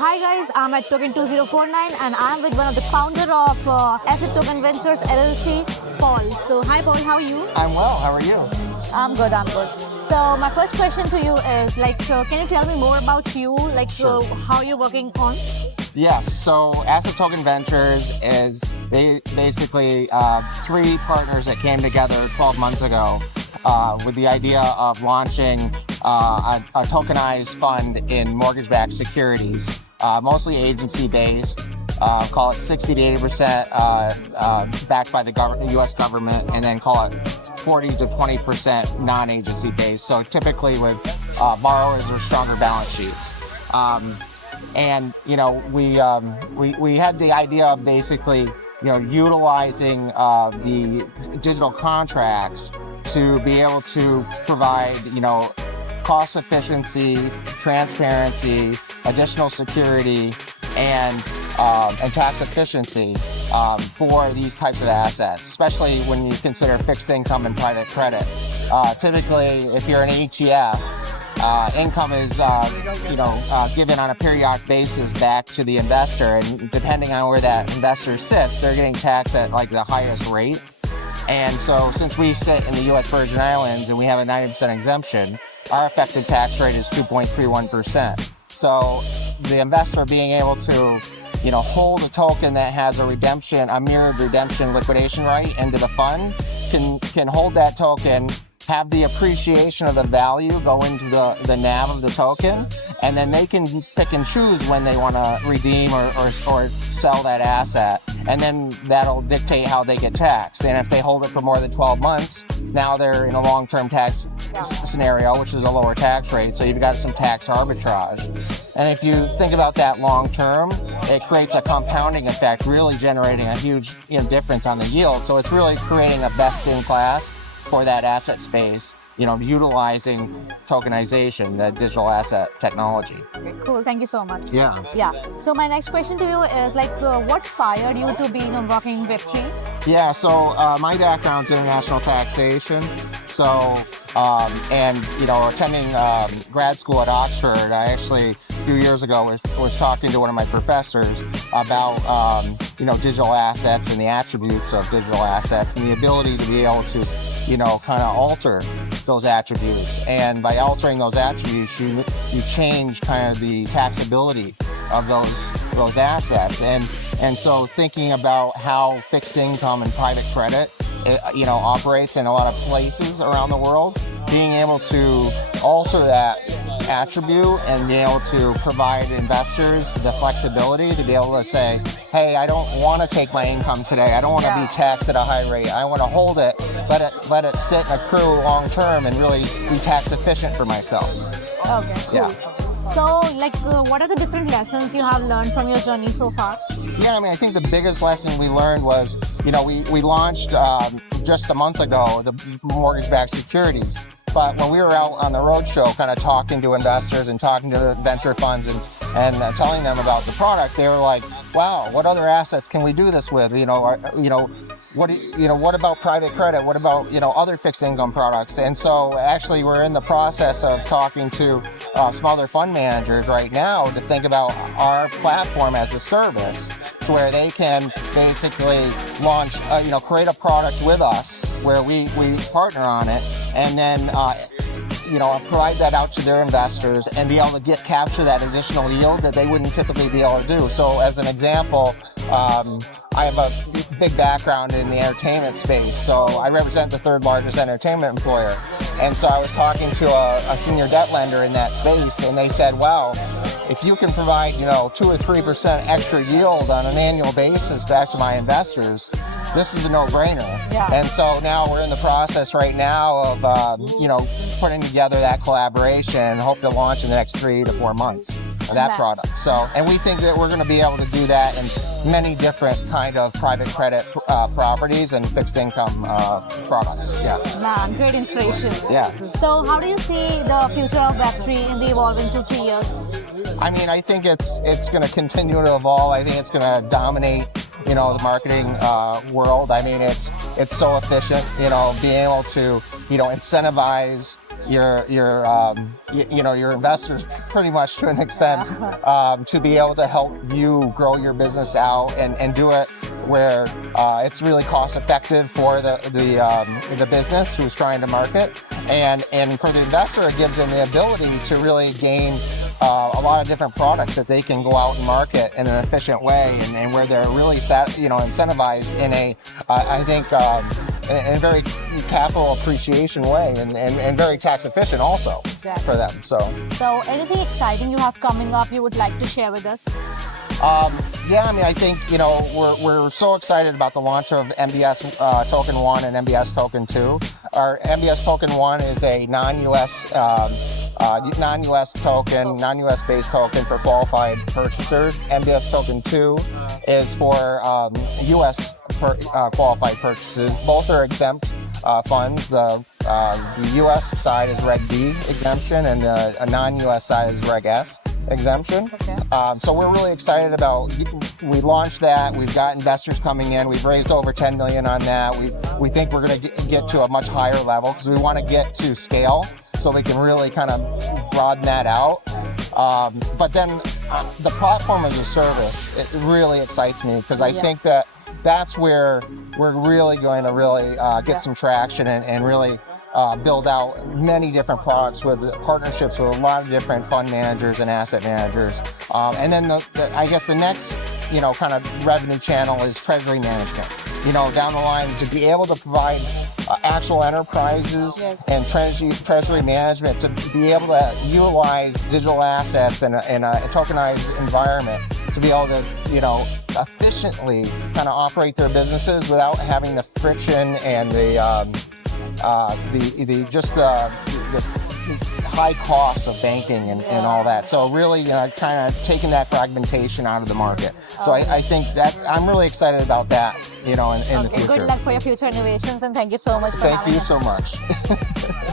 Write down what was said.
Hi guys, I'm at Token 2049 and I'm with one of the founder of Asset Token Ventures LLC, Paul. So hi Paul, how are you? I'm well, how are you? I'm good. So my first question to you is can you tell me more about you, Sure. how you're working on? Yes, so Asset Token Ventures is basically three partners that came together 12 months ago with the idea of launching a tokenized fund in mortgage-backed securities, mostly agency-based, call it 60 to 80% backed by the U.S. government, and then call it 40 to 20% non-agency based. So typically with borrowers or stronger balance sheets. And we had the idea of basically utilizing the digital contracts to be able to provide cost efficiency, transparency, additional security, and tax efficiency for these types of assets, especially when you consider fixed income and private credit. Typically, if you're an ETF, income is given on a periodic basis back to the investor, and depending on where that investor sits, they're getting taxed at the highest rate. And so since we sit in the U.S. Virgin Islands and we have a 90% exemption, our effective tax rate is 2.31%. So the investor being able to hold a token that has a mirrored redemption liquidation right into the fund can hold that token, have the appreciation of the value go into the NAV of the token, and then they can pick and choose when they want to redeem or sell that asset, and then that'll dictate how they get taxed. And if they hold it for more than 12 months, now they're in a long-term tax scenario, which is a lower tax rate, so you've got some tax arbitrage. And if you think about that long-term, it creates a compounding effect, really generating a huge difference on the yield. So it's really creating a best-in-class for that asset space, utilizing tokenization, the digital asset technology. Okay, cool, thank you so much. Yeah. So my next question to you is what inspired you to be working with Web3? Yeah, so my background's international taxation. So, attending grad school at Oxford, I actually, a few years ago, was talking to one of my professors about, digital assets and the attributes of digital assets and the ability to be able to kind of alter those attributes. And by altering those attributes, you change kind of the taxability of those assets. And so thinking about how fixed income and private credit, operates in a lot of places around the world, being able to alter that attribute and being able to provide investors the flexibility to be able to say, hey, I don't want to take my income today. I don't want to be taxed at a high rate. I want to hold it, let it sit and accrue long term and really be tax efficient for myself. Okay, cool. Yeah. So, what are the different lessons you have learned from your journey so far? Yeah, I think the biggest lesson we learned was, we launched just a month ago the mortgage-backed securities. But when we were out on the roadshow, kind of talking to investors and talking to venture funds and telling them about the product, they were like, "Wow, what other assets can we do this with? What about private credit? What about other fixed income products?" And so actually, we're in the process of talking to some other fund managers right now to think about our platform as a service, so where they can basically launch, create a product with us where we partner on it, and then provide that out to their investors and be able to capture that additional yield that they wouldn't typically be able to do. So as an example, I have a big background in the entertainment space, so I represent the third largest entertainment employer. And so I was talking to a senior debt lender in that space, and they said, wow, if you can provide 2 or 3% extra yield on an annual basis back to my investors, this is a no-brainer. Yeah. And so now we're in the process right now of putting together that collaboration and hope to launch in the next 3 to 4 months that product. So, and we think that we're going to be able to do that in many different kind of private credit properties and fixed income products. Yeah. Man, great inspiration. Yeah. So how do you see the future of Web3 in the evolving 2-3 years? I think it's going to continue to evolve. I think it's going to dominate the marketing world. It's so efficient, being able to incentivize your investors pretty much to an extent, to be able to help you grow your business out and do it where it's really cost effective for the business who's trying to market, and for the investor it gives them the ability to really gain a lot of different products that they can go out and market in an efficient way, and where they're really incentivized in I think in a very capital appreciation way, and very tax efficient also. Exactly. For them. So anything exciting you have coming up you would like to share with us? Yeah, I mean, I think, we're so excited about the launch of MBS Token 1 and MBS Token 2. Our MBS Token 1 is a non-US token, non-US based token for qualified purchasers. MBS Token 2 is for US qualified purchases. Both are exempt funds. The US side is Reg D exemption, and the non-US side is Reg S exemption. Okay. So we're really excited about, we launched that, we've got investors coming in, we've raised over 10 million on that. We think we're going to get to a much higher level because we want to get to scale so we can really kind of broaden that out. But then the platform as a service, it really excites me because I think that's where we're really going to get some traction and really build out many different products with partnerships with a lot of different fund managers and asset managers. And then I guess the next kind of revenue channel is treasury management. Down the line, to be able to provide actual enterprises and treasury management to be able to utilize digital assets in a tokenized environment to be able to efficiently kind of operate their businesses without having the friction and the high costs of banking and all that. So really kind of taking that fragmentation out of the market. So I think that I'm really excited about that, in the future. Good luck for your future innovations, and thank you so much for having us. Thank you so much.